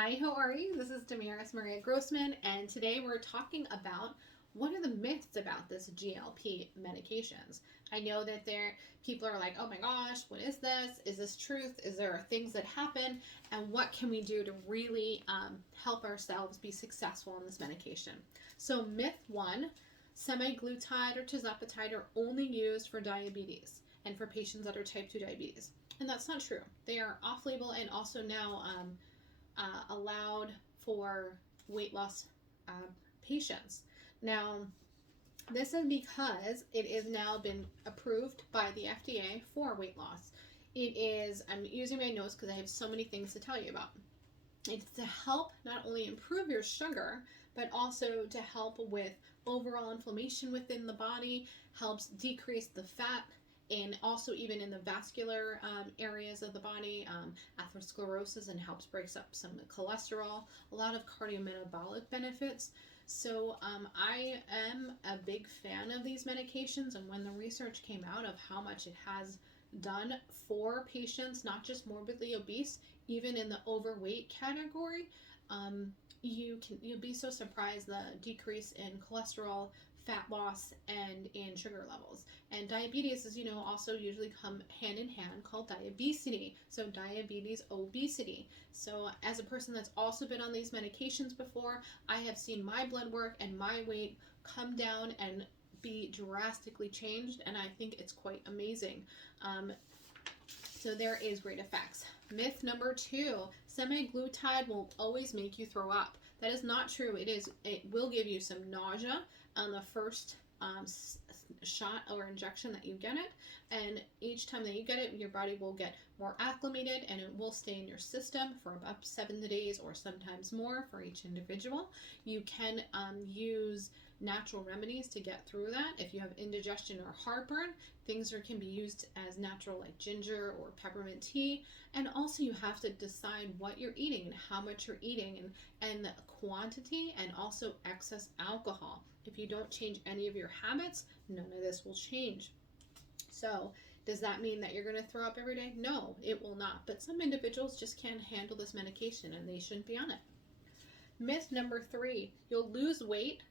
Hi, how are you? This is Damaris Maria Grossman, and today we're talking about what are the myths about this GLP medications. I know that people are like, oh my gosh, what is this? Is this truth? Is there things that happen? And what can we do to really help ourselves be successful in this medication? So, myth one, semaglutide or tirzepatide are only used for diabetes and for patients that are type 2 diabetes. And that's not true. They are off label and also now allowed for weight loss uh, patients. Now, this is because it is now been approved by the FDA for weight loss. It is, I'm using my notes because I have so many things to tell you about. It's to help not only improve your sugar, but also to help with overall inflammation within the body, helps decrease the fat, and also even in the vascular areas of the body, atherosclerosis, and helps breaks up some cholesterol, a lot of cardiometabolic benefits. So I am a big fan of these medications, and when the research came out of how much it has done for patients, not just morbidly obese, even in the overweight category, you'll be so surprised the decrease in cholesterol, fat loss, and in sugar levels. And diabetes, as you know, also usually come hand in hand, called diabesity. So diabetes, obesity. So as a person that's also been on these medications before, I have seen my blood work and my weight come down and be drastically changed, and I think it's quite amazing. So there is great effects. Myth number two, semaglutide will always make you throw up. That is not true. It will give you some nausea on the first shot or injection that you get it, and each time that you get it, your body will get more acclimated and it will stay in your system for about 7 days or sometimes more for each individual. You can use natural remedies to get through that. If you have indigestion or heartburn, things can be used as natural, like ginger or peppermint tea. And also you have to decide what you're eating and how much you're eating, and the quantity, and also excess alcohol. If you don't change any of your habits, none of this will change. So does that mean that you're going to throw up every day? No, it will not. But some individuals just can't handle this medication and they shouldn't be on it. Myth number three, you'll lose weight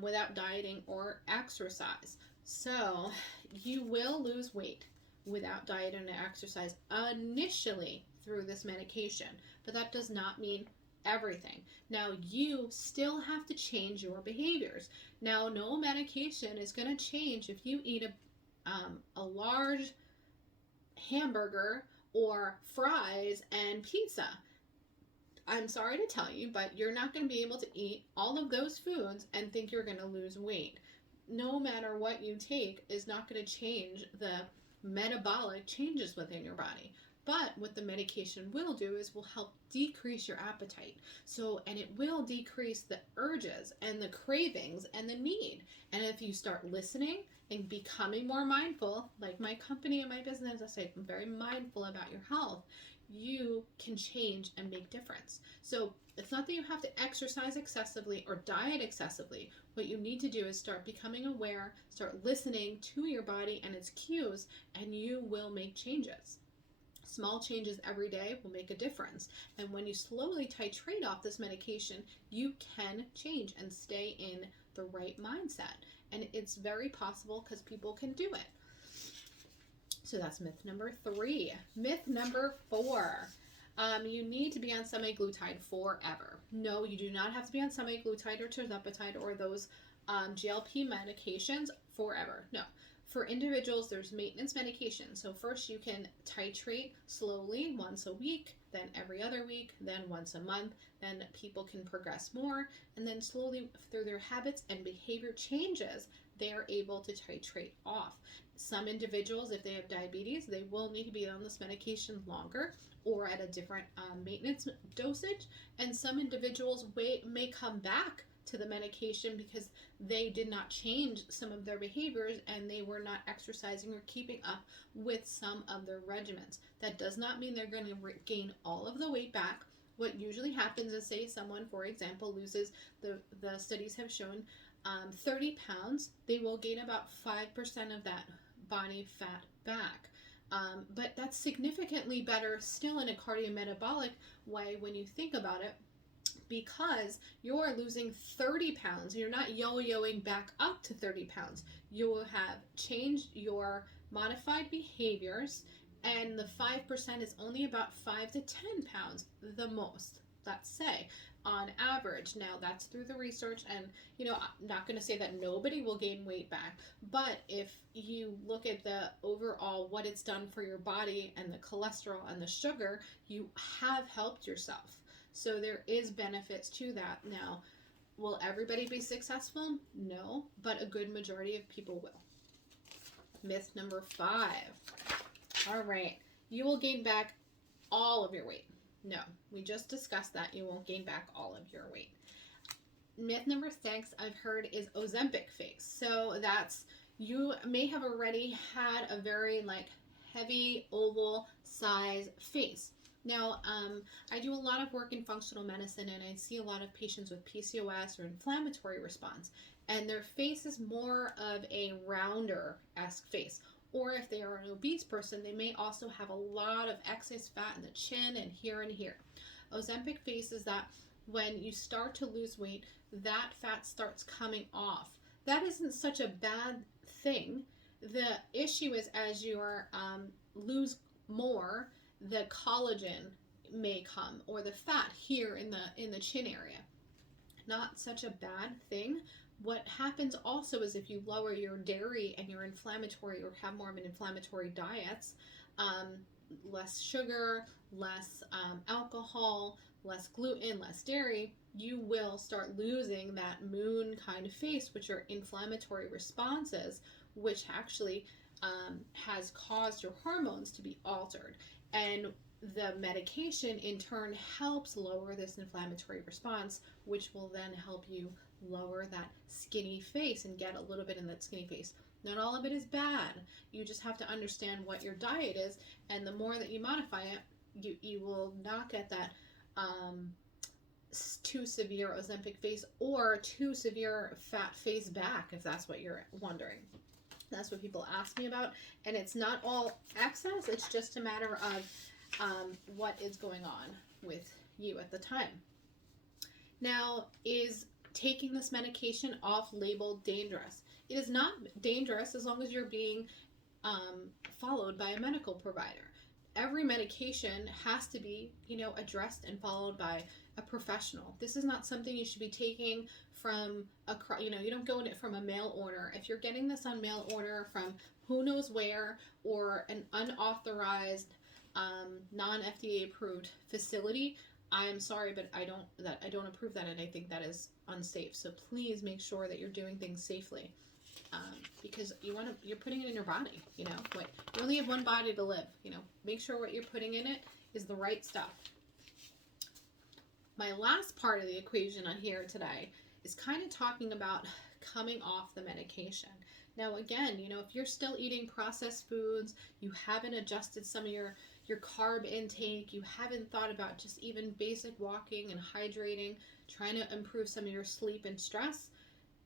without dieting or exercise. So you will lose weight without diet and exercise initially through this medication, but that does not mean everything. Now you still have to change your behaviors. Now no medication is going to change if you eat a large hamburger or fries and pizza. I'm sorry to tell you, but you're not going to be able to eat all of those foods and think you're going to lose weight. No matter what you take is not going to change the metabolic changes within your body. But what the medication will do is will help decrease your appetite. And it will decrease the urges and the cravings and the need. And if you start listening and becoming more mindful, like my company and my business, I say I'm very mindful about your health, you can change and make difference. So it's not that you have to exercise excessively or diet excessively. What you need to do is start becoming aware, start listening to your body and its cues, and you will make changes. Small changes every day will make a difference. And when you slowly titrate off this medication, you can change and stay in the right mindset. And it's very possible because people can do it. So that's myth number three. Myth number four. You need to be on semaglutide forever. No, you do not have to be on semaglutide or tirzepatide or those GLP medications forever. No. For individuals, there's maintenance medication. So first you can titrate slowly once a week, then every other week, then once a month. Then people can progress more, and then slowly through their habits and behavior changes, they are able to titrate off. Some individuals, if they have diabetes, they will need to be on this medication longer or at a different maintenance dosage. And some individuals may come back to the medication because they did not change some of their behaviors and they were not exercising or keeping up with some of their regimens. That does not mean they're going to gain all of the weight back. What usually happens is, say someone, for example, loses, the studies have shown 30 pounds, they will gain about 5% of that body fat back. But that's significantly better still in a cardiometabolic way when you think about it, because you're losing 30 pounds. You're not yo-yoing back up to 30 pounds. You will have changed your modified behaviors, and the 5% is only about 5 to 10 pounds, the most, let's say, on average. Now, that's through the research, and I'm not going to say that nobody will gain weight back, but if you look at the overall what it's done for your body and the cholesterol and the sugar, you have helped yourself. So there is benefits to that. Now, will everybody be successful? No, but a good majority of people will. Myth number 5. All right, you will gain back all of your weight. No, we just discussed that. You won't gain back all of your weight. Myth number 6 I've heard is Ozempic face. So that's, you may have already had a very heavy oval size face. Now, I do a lot of work in functional medicine, and I see a lot of patients with PCOS or inflammatory response, and their face is more of a rounder-esque face. Or if they are an obese person, they may also have a lot of excess fat in the chin and here and here. Ozempic face is that when you start to lose weight, that fat starts coming off. That isn't such a bad thing. The issue is as you lose more, the collagen may come, or the fat here in the chin area. Not such a bad thing. What happens also is if you lower your dairy and your inflammatory, or have more of an inflammatory diets, less sugar, less alcohol, less gluten, less dairy, you will start losing that moon kind of face, which are inflammatory responses, which actually has caused your hormones to be altered. And the medication in turn helps lower this inflammatory response, which will then help you lower that skinny face and get a little bit in that skinny face. Not all of it is bad. You just have to understand what your diet is, and the more that you modify it, you will not get that too severe Ozempic face or too severe fat face back, if that's what you're wondering. That's what people ask me about, and it's not all excess. It's just a matter of what is going on with you at the time. Now, is taking this medication off-label dangerous? It is not dangerous as long as you're being followed by a medical provider. Every medication has to be, addressed and followed by a professional. This is not something you should be taking from you don't go in it from a mail order. If you're getting this on mail order from who knows where, or an unauthorized, non-FDA approved facility, I'm sorry, but I don't approve that, and I think that is unsafe. So please make sure that you're doing things safely, because you're putting it in your body. You only have one body to live. Make sure what you're putting in it is the right stuff. My last part of the equation on here today is kind of talking about coming off the medication. Now, again, if you're still eating processed foods, you haven't adjusted some of your carb intake, you haven't thought about just even basic walking and hydrating, trying to improve some of your sleep and stress,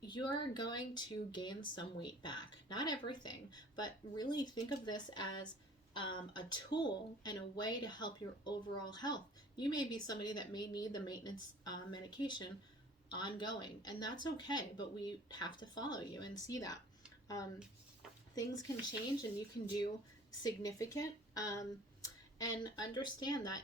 you're going to gain some weight back. Not everything, but really think of this as a tool and a way to help your overall health. You may be somebody that may need the maintenance medication ongoing, and that's okay, but we have to follow you and see that. Things can change, and you can do significant, and understand that,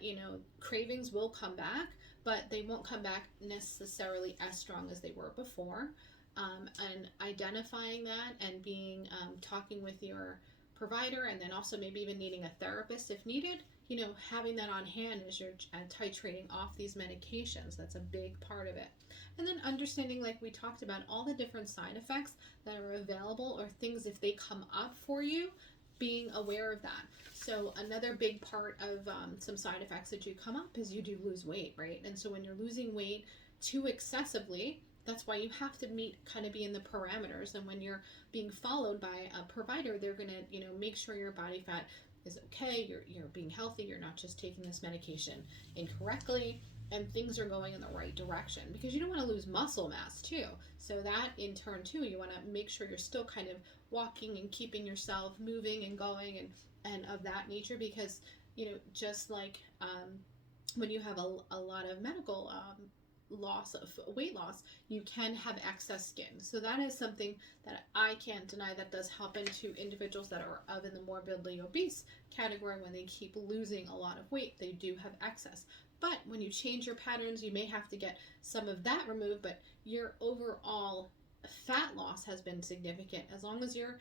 cravings will come back, but they won't come back necessarily as strong as they were before. And identifying that and being, talking with your provider, and then also maybe even needing a therapist if needed, having that on hand as you're titrating off these medications. That's a big part of it. And then understanding, like we talked about, all the different side effects that are available, or things if they come up for you, being aware of that. So another big part of some side effects that do come up is you do lose weight, right? And so when you're losing weight too excessively, that's why you have to be in the parameters. And when you're being followed by a provider, they're going to, make sure your body fat is okay, you're being healthy, you're not just taking this medication incorrectly, and things are going in the right direction, because you don't want to lose muscle mass too. So that in turn too, you want to make sure you're still kind of walking and keeping yourself moving and going, and of that nature, because just like when you have a lot of medical loss of weight loss, you can have excess skin. So that is something that I can't deny that does happen to individuals that are in the morbidly obese category. When they keep losing a lot of weight, they do have excess. But when you change your patterns, you may have to get some of that removed, but your overall fat loss has been significant. As long as you're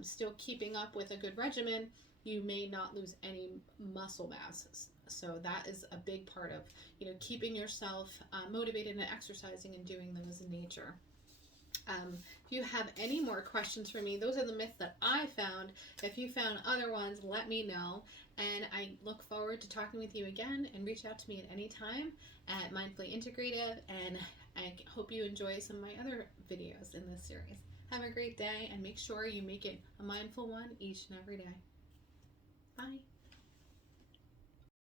still keeping up with a good regimen, you may not lose any muscle mass. So that is a big part of keeping yourself motivated and exercising and doing those in nature. If you have any more questions for me, those are the myths that I found. If you found other ones, let me know. And I look forward to talking with you again, and reach out to me at any time at Mindfully Integrative. And I hope you enjoy some of my other videos in this series. Have a great day, and make sure you make it a mindful one each and every day. Bye.